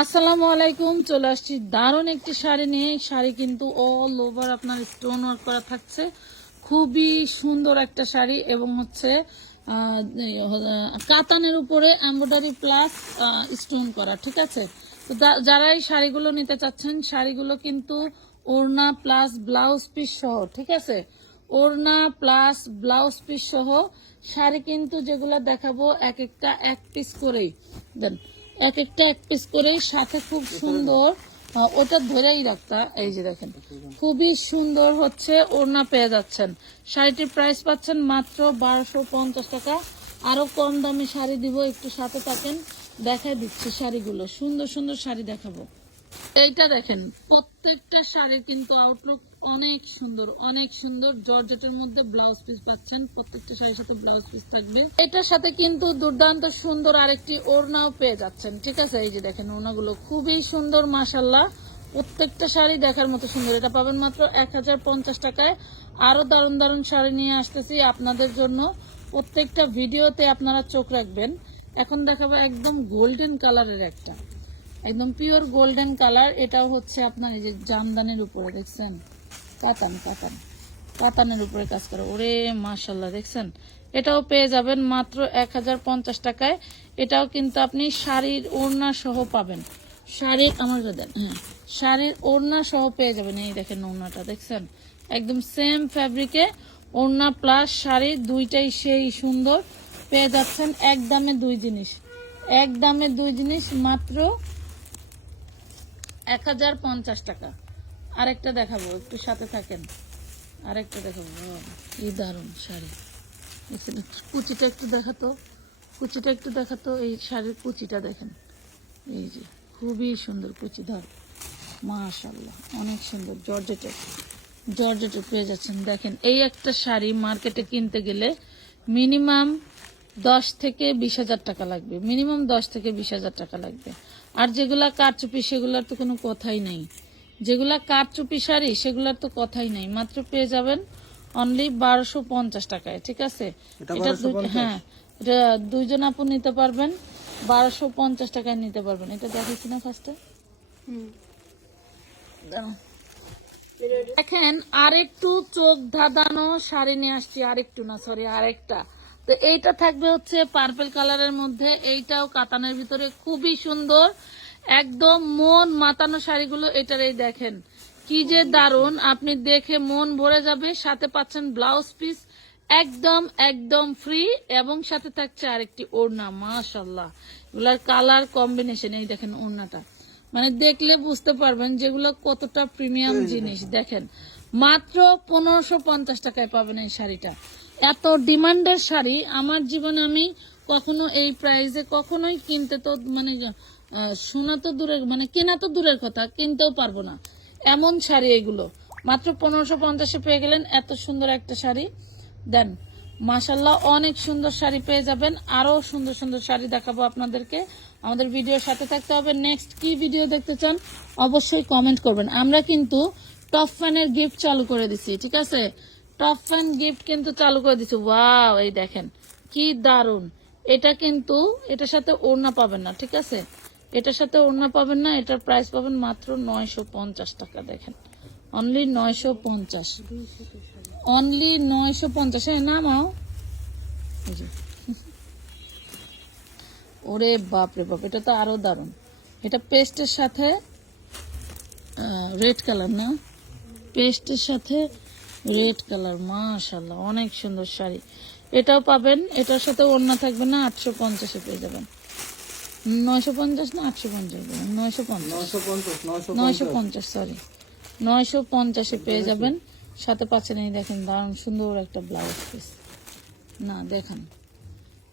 আসসালামু আলাইকুম, চলে আসছি দারুণ একটি শাড়ি নিয়ে। শাড়ি কিন্তু অল ওভার আপনার স্টোন ওয়ার্ক করা থাকছে। খুবই সুন্দর একটা শাড়ি এবং হচ্ছে কাতানের উপরে এমব্রয়ডারি প্লাস স্টোন করা, ঠিক আছে? তো যারা এই শাড়িগুলো নিতে চাচ্ছেন, শাড়িগুলো কিন্তু ওড়না প্লাস ব্লাউজ পিস সহ, ঠিক আছে? ওড়না প্লাস ব্লাউজ পিস সহ, শাড়ি কিন্তু যেগুলো দেখাবো এক একটা এক পিস করেই। দেন এক একটা এক পিস করেই সাথে খুব সুন্দর। ওটা ধরেই রাখতা, এই যে দেখেন। খুবই সুন্দর হচ্ছে, ওড়না পেয়ে যাচ্ছেন। শাড়িটির প্রাইস পাচ্ছেন মাত্র বারোশো পঞ্চাশ টাকা। আরও কম দামে শাড়ি দিব, একটু সাথে থাকেন, দেখাই দিচ্ছি শাড়িগুলো। সুন্দর সুন্দর শাড়ি দেখাবো। এইটা দেখেন, প্রত্যেকটা শাড়ির কিন্তু আউটলুক অনেক সুন্দর অনেক সুন্দর জর্জেটের মধ্যে ব্লাউজ পিস পাচ্ছেন, প্রত্যেকটা শাড়ির সাথে ব্লাউজ পিস থাকবে। এটার সাথে কিন্তু দুর্দান্ত সুন্দর আরেকটি ওড়নাও পেয়ে যাচ্ছেন, ঠিক আছে? এই যে দেখেন, ওড়নাগুলো খুবই সুন্দর মাসাল্লাহ প্রত্যেকটা শাড়ি দেখার মতো সুন্দর। এটা পাবেন মাত্র এক হাজার পঞ্চাশ টাকায়। আরও দারুণ দারুণ শাড়ি নিয়ে আসতেছি আপনাদের জন্য। প্রত্যেকটা ভিডিওতে আপনারা চোখ রাখবেন। এখন দেখাবো একদম গোল্ডেন কালারের একটা। একদম পিওর গোল্ডেন কালার এটাও হচ্ছে আপনার এই যে জামদানের উপরে, দেখছেন? কাতান কাতান কাতানের উপরে কাজ করে। ওরে মাশাল্লাহ দেখছেন? এটাও পেয়ে যাবেন মাত্র এক হাজার পঞ্চাশ টাকায়। এটাও কিন্তু আপনি শাড়ির ওড়না সহ পাবেন। শাড়ি আমার দেন হ্যাঁ। শাড়ির ওড়না সহ পেয়ে যাবেন। এই দেখেন ওড়নাটা, দেখছেন? একদম সেম ফ্যাব্রিকে ওড়না প্লাস শাড়ি দুইটাই সেই সুন্দর। পেয়ে যাচ্ছেন এক দামে দুই জিনিস। এক দামে দুই জিনিস মাত্র এক হাজার পঞ্চাশ টাকা। আরেকটা দেখাবো, একটু সাথে থাকেন। আরেকটা দেখাবো কি দারুণ শাড়ি। দেখছেন কুচিটা একটু দেখাতো, কুচিটা একটু দেখাতো, এই শাড়ির কুচিটা দেখেন। এই যে, খুবই সুন্দর কুচি, ধর। মাশাল্লাহ অনেক সুন্দর জর্জেটে জর্জেটে পেয়ে যাচ্ছেন। দেখেন, এই একটা শাড়ি মার্কেটে কিনতে গেলে মিনিমাম দশ থেকে বিশ হাজার টাকা লাগবে। মিনিমাম দশ থেকে বিশ হাজার টাকা লাগবে। আর যেগুলা কারচুপি, সেগুলোর তো কোনো কথাই নাই। যেগুলা কারচুপি শাড়ি সেগুলোর তো কথাই নাই। মাত্র পেয়ে যাবেন অনলি বারোশো পঞ্চাশ টাকায় ঠিক আছে? এটা হ্যাঁ এটা দুইজন আপু নিতে পারবেন বারোশো পঞ্চাশ টাকায় নিতে পারবেন। এটা দেখেছি না ফার্স্টে দেখেন আরেকটু চোখ ধাঁধানো শাড়ি নিয়ে আসছি আরেকটু না সরি আরেকটা। তো এইটা থাকবে হচ্ছে পার্পল কালারের মধ্যে এইটাও কাতানের ভিতরে খুবই সুন্দর। একদম মন মাতানো শাড়িগুলো এটার এই দেখেন। কি যে দারুণ আপনি দেখে মন ভরে যাবে সাথে পাচ্ছেন ব্লাউজ পিস একদম একদম ফ্রি এবং সাথে থাকছে আরেকটি ওড়না মাশাল্লাহ এগুলার কালার কম্বিনেশন এই দেখেন ওড়নাটা। মানে দেখলে বুঝতে পারবেন যেগুলো কতটা প্রিমিয়াম জিনিস। দেখেন মাত্র পনেরোশো পঞ্চাশ টাকায় পাবেন এই শাড়িটা। এত ডিমান্ডের শাড়ি আমার জীবনে আমি কখনো এই প্রাইসে কখনোই কিনতে তো মানে শোনা তো দূরের মানে কেনা তো দূরের কথা, কিনতেও পারব না। এমন শাড়ি এগুলো। মাত্র পনেরোশো পঞ্চাশে পেয়ে গেলেন এত সুন্দর একটা শাড়ি। দেন মাসাল্লাহ অনেক সুন্দর শাড়ি পেয়ে যাবেন। আরও সুন্দর সুন্দর শাড়ি দেখাবো আপনাদেরকে। আমাদের ভিডিওর সাথে থাকতে হবে। নেক্সট কি ভিডিও দেখতে চান অবশ্যই কমেন্ট করবেন। আমরা কিন্তু টপ ফ্যানের গিফট চালু করে দিছি, ঠিক আছে? টপ ফ্যান গিফট কিন্তু চালু করে দিছি। ওয়াও, এই দেখেন, কি দারুণ এটা কিন্তু, এটার সাথে ওড়না পাবেন না, ঠিক আছে? এটার সাথে ওড়না পাবেন না, এটার প্রাইস পাবেন মাত্র নয়শো পঞ্চাশ টাকা, দেখেন। অনলি নয়শো পঞ্চাশ। অনলি নয়শো পঞ্চাশ। হ্যাঁ নামাও। ওরে বাপ রে বাপ, এটা তো আরও দারুণ। এটা পেস্টের সাথে রেড কালার না? পেস্টের সাথে রেড কালার মাশাল্লাহ অনেক সুন্দর শাড়ি। এটাও পাবেন, এটার সাথে ওড়না থাকবে না, আটশো পঞ্চাশে পেয়ে যাবেন। নয়শো পঞ্চাশ না আটশো পঞ্চাশ নয়শো পঞ্চাশ। নয়শো পঞ্চাশ সরি নয়শো পঞ্চাশে পেয়ে যাবেন। সাথে পাচ্ছেন এই দেখেন দারুণ সুন্দর একটা ব্লাউজ পিস না দেখান।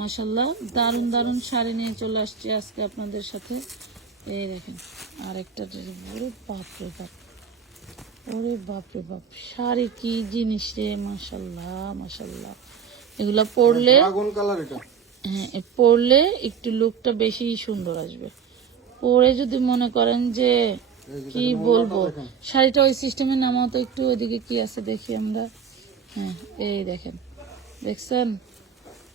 মাসাল্লাহ দারুণ দারুণ শাড়ি নিয়ে চলে আসছি আজকে আপনাদের সাথে। এই দেখেন আর একটা ওরে বাপরে বাপ। ওরে বাপরে বাপ শাড়ি কি জিনিস রে মাসাল্লাহ মাসাল্লাহ এগুলো পরলে ড্রাগন কালার এটা। হ্যাঁ পরলে একটু লুকটা বেশি সুন্দর আসবে। পরে যদি মনে করেন যে কি বলব? শাড়িটা ওই সিস্টেমে নামাও তো একটু ওইদিকে কি আছে দেখি আমরা। হ্যাঁ এই দেখেন। দেখছেন?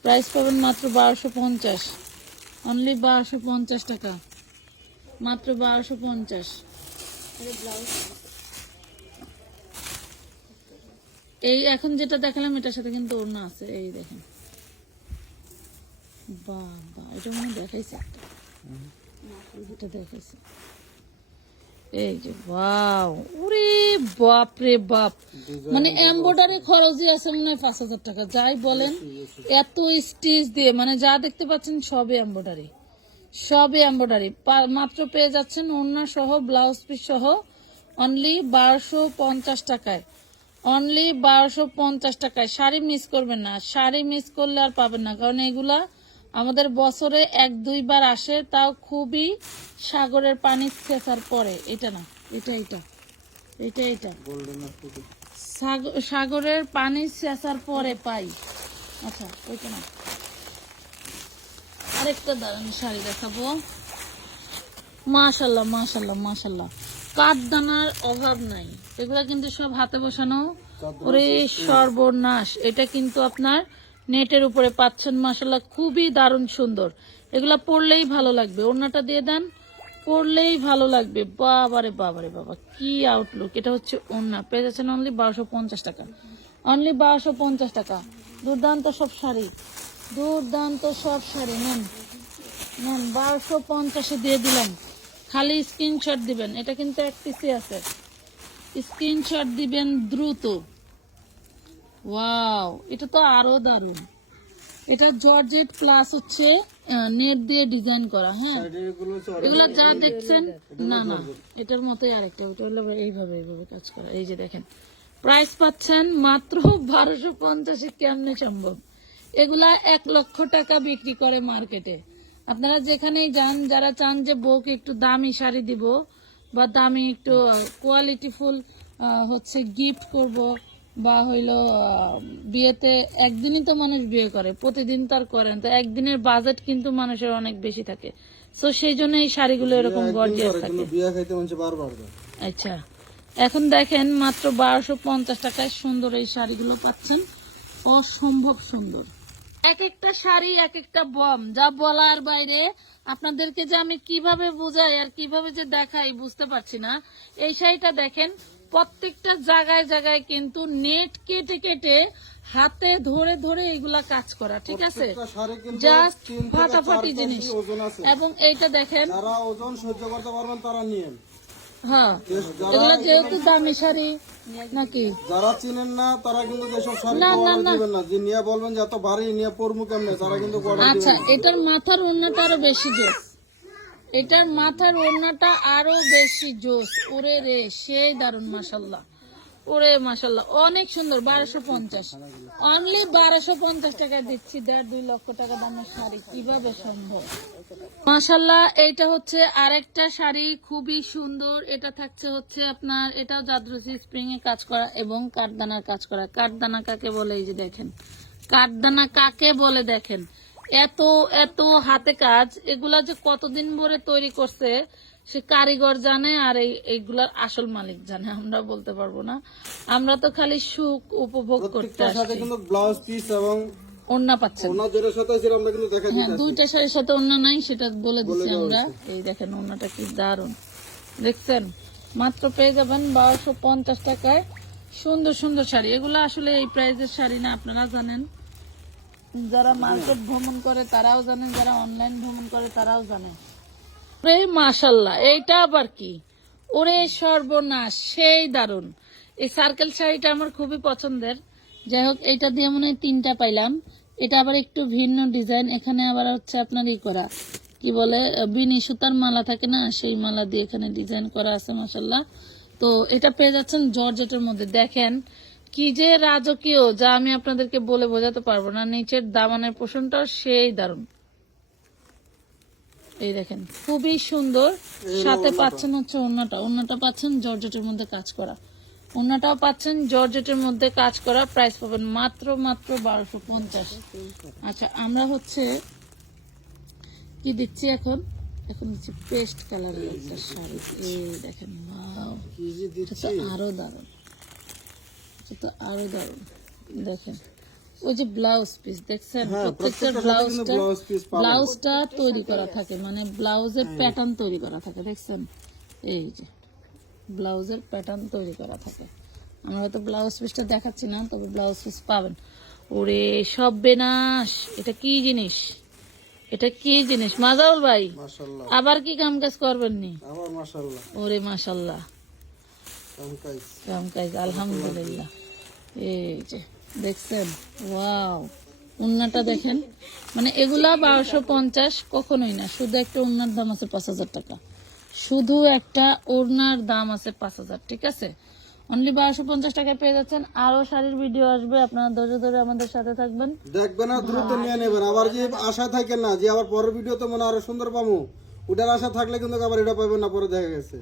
প্রাইস পাবেন মাত্র বারোশো পঞ্চাশ। অনলি বারোশো পঞ্চাশ টাকা। মাত্র বারোশো পঞ্চাশ। এই এখন যেটা দেখালাম এটার সাথে কিন্তু ওড়না আছে। এই দেখেন। বাহ এটা মনে দেখাইছে এটা দেখাইছে। এই যে ওয়াও ওরে বাপ রে বাপ। মানে এমব্রয়ডারি খরচই আছে মনে হয় পাঁচ হাজার টাকা। যাই বলেন এত স্টিচ দিয়ে মানে যা দেখতে পাচ্ছেন সবে এমব্রয়ডারি সবে এমব্রয়ডারি মাত্র পেয়ে যাচ্ছেন ওড়না সহ ব্লাউজ পিস সহ অনলি বারোশো পঞ্চাশ টাকায়। অনলি বারোশো পঞ্চাশ টাকায়। শাড়ি মিস করবেন না। শাড়ি মিস করলে আর পাবেন না। কারণ এগুলা আমাদের বছরে এক দুইবার আসে তাও খুবই সাগরের পানি ছেঁচার পরে। এটা না এটা এটা এটা এটা। সাগরের পানি ছেঁচার পরে পাই। আচ্ছা ওইটা না। আরেকটা দাঁড়ান শাড়ি দেখাবো। মাশাল্লাহ মাশাল্লাহ মাশাল্লাহ। কাঠদানার অভাব নাই। এগুলা কিন্তু সব হাতে বসানো। ওরে সর্বনাশ। এটা কিন্তু আপনার নেটের উপরে পাচ্ছেন মাশাল্লাহ খুবই দারুণ সুন্দর। এগুলা পরলেই ভালো লাগবে। ওড়নাটা দিয়ে দেন পরলেই ভালো লাগবে। বাবারে বাবারে বাবা, কি আউটলুক এটা হচ্ছে ওড়না। পেয়ে যাচ্ছেন অনলি বারোশো পঞ্চাশ টাকা। অনলি বারোশো পঞ্চাশ টাকা। দুর্দান্ত সব শাড়ি। দুর্দান্ত সব শাড়ি। নেন নেন, বারোশো পঞ্চাশে দিয়ে দিলাম খালি স্ক্রিনশট দিবেন। এটা কিন্তু এক পিসি আছে। স্ক্রিনশট দিবেন দ্রুত। ওয়াও এটা তো আরও দারুণ। এটা জর্জেট প্লাস হচ্ছে নেট দিয়ে ডিজাইন করা হ্যাঁ? এগুলা যা দেখছেন না না এটার মতোই আরেকটা ওটা হলো এইভাবে এইভাবে কাজ করা। এই যে দেখেন প্রাইস পাচ্ছেন মাত্র বারোশো পঞ্চাশে কেমনে সম্ভব? এগুলা এক লক্ষ টাকা বিক্রি করে মার্কেটে। আপনারা যেখানেই যান যারা চান যে বউকে একটু দামি শাড়ি দিব বা দামি একটু কোয়ালিটিফুল হচ্ছে গিফট করব বা হইল বিয়েতে একদিনই তো মানুষ বিয়ে করে প্রতিদিন তার করেন তো একদিনের বাজেট কিন্তু মানুষের অনেক বেশি থাকে। তো সেই জন্য এই শাড়িগুলো এরকম গর্জিয়াস থাকে। কিন্তু খাইতে মানুষ বারবার আচ্ছা। এখন দেখেন মাত্র বারোশো পঞ্চাশ টাকায় সুন্দর এই শাড়িগুলো পাচ্ছেন। অসম্ভব সুন্দর। এক একটা শাড়ি এক একটা বম। যা বলার বাইরে আপনাদেরকে যে আমি কীভাবে বুঝাই আর কীভাবে যে দেখাই বুঝতে পারছি না। এই শাড়িটা দেখেন প্রত্যেকটা জায়গায় জায়গায় কিন্তু নেট কেটে কেটে হাতে ধরে ধরে এগুলা কাজ করা ঠিক আছে? জাস্ট ফাটাফাটি জিনিস। এবং এইটা দেখেন। যারা ওজন সহ্য করতে পারবেন তারা নিয়েন। হ্যাঁ। এগুলা যেহেতু দামি শাড়ি নাকি? যারা চিনেন না তারা কিন্তু যেসব শাড়ি না, না, order না। দিবেন না। যে নিয়ে বলবেন যে এত ভারী নিয়ে পরমু কেমনে? তারা কিন্তু আচ্ছা এটার মাথার ওড়নাটা আরও বেশি জোস এটার মাথার ওড়নাটা আরও বেশি জোস ওরে রে, সেই দারুণ মাসাল্লাহ ওরে মাসাল্লাহ অনেক সুন্দর, বারোশো পঞ্চাশ। অনলি বারোশো পঞ্চাশ টাকা দিচ্ছি, দেড় দুই লক্ষ টাকা দামের শাড়ি। কীভাবে সম্ভব? মাসাল্লাহ এইটা হচ্ছে আরেকটা শাড়ি, খুবই সুন্দর। এটা থাকছে হচ্ছে আপনার, এটাও জাদ্রসি স্প্রিং এ কাজ করা এবং কাঠদানার কাজ করা। কাঠদানা কাকে বলে, এই যে দেখেন। কাঠদানা কাকে বলে, দেখেন। এত এত হাতে কাজ এগুলা যে কতদিন ধরে তৈরি করছে সে কারিগর জানে আর এই এইগুলার আসল মালিক জানে আমরা বলতে পারব না। আমরা তো খালি সুখ উপভোগ করতে কিন্তু ব্লাউজ পিস এবং ওন্না পাচ্ছেন। ওনার যেটার সাথে আছে আমরা কিন্তু দেখা হ্যাঁ দুইটা শাড়ির সাথে অন্য নাই সেটা বলে দিচ্ছি আমরা। এই দেখেন কি দারুণ দেখছেন? মাত্র পেয়ে যাবেন বারোশো পঞ্চাশ টাকায়। সুন্দর সুন্দর শাড়ি। এগুলো আসলে এই প্রাইজের শাড়ি না আপনারা জানেন। যারা মার্কেট ভ্রমণ করে, তারাও জানে। যারা অনলাইন ভ্রমণ করে, তারাও জানে। রে মাশাল্লাহ, এইটা আবার কি? ওরে সর্বনাশ, সেই দারুণ এই সার্কেল শাড়িটা আমার খুবই পছন্দের। যাই হোক এটা দিয়ে মনে হয় তিনটা পাইলাম। এটা আবার একটু ভিন্ন ডিজাইন এখানে আবার হচ্ছে আপনার ই করা। কি বলে বিনি সুতার মালা থাকে না, সেই মালা দিয়ে এখানে ডিজাইন করা আছে মাসাল্লাহ তো এটা পেয়ে যাচ্ছেন জর্জেটের মধ্যে। দেখেন কি যে রাজকীয় যা আমি আপনাদেরকে বলে বোঝাতে পারব না। নিচের দামানের পোষণটাও সেই দারুণ এই দেখেন খুবই সুন্দর। সাথে পাচ্ছেন হচ্ছে ওন্নাটা ওন্নাটা পাচ্ছেন জর্জেটের মধ্যে কাজ করা। ওন্নাটাও পাচ্ছেন জর্জেটের মধ্যে কাজ করা। প্রাইস পাবেন মাত্র মাত্র বারোশো পঞ্চাশ। আচ্ছা আমরা হচ্ছে কি দিচ্ছি এখন? এখন দিচ্ছি পেস্ট কালারের একটা শাড়ি। এই দেখেন আরও দারুণ। এটা তো আরও দারুণ। দেখেন ওই যে ব্লাউজ পিস দেখছেন? হ্যাঁ, প্রত্যেকটা ব্লাউজটা। ব্লাউজটা তৈরি করা থাকে মানে ব্লাউজের প্যাটার্ন তৈরি করা থাকে দেখছেন? এই যে ব্লাউজের প্যাটার্ন তৈরি করা থাকে। আমরা হয়তো ব্লাউজ পিসটা দেখাচ্ছি না তবে ব্লাউজ পিস পাবেন। ওরে সব বেনাশ এটা কি জিনিস? এটা কি জিনিস? মাজাউল ভাই আবার কি কাম কাজ করবেন নি ওরে মাশাল্লাহ কামকাইজ কাজ আলহামদুলিল্লাহ এই যে দেখছেন? ওয়াও উন্নাটা দেখেন? মানে এগুলা বারোশো পঞ্চাশ কখনোই না। শুধু একটা উন্নার দাম আছে পাঁচ হাজার টাকা। শুধু একটা ওড়নার দাম আছে পাঁচ হাজার ঠিক আছে? অনলি বারোশো পঞ্চাশ টাকায় পেয়ে যাচ্ছেন। আরও শাড়ির ভিডিও আসবে আপনারা ধৈর্য ধরে আমাদের সাথে থাকবেন। দেখবেন না দ্রুত নিয়ে নেবেন। আবার যে আশা থাকে না যে আবার পরের ভিডিও তো মনে হয় আরও সুন্দর পাবো ওটার আশা থাকলে কিন্তু আবার এটা পাবেন না পরে দেখা গেছে।